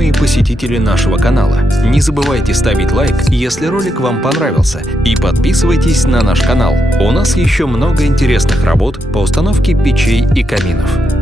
уважаемые посетители нашего канала, не забывайте ставить лайк, если ролик вам понравился, и подписывайтесь на наш канал. У нас еще много интересных работ по установке печей и каминов.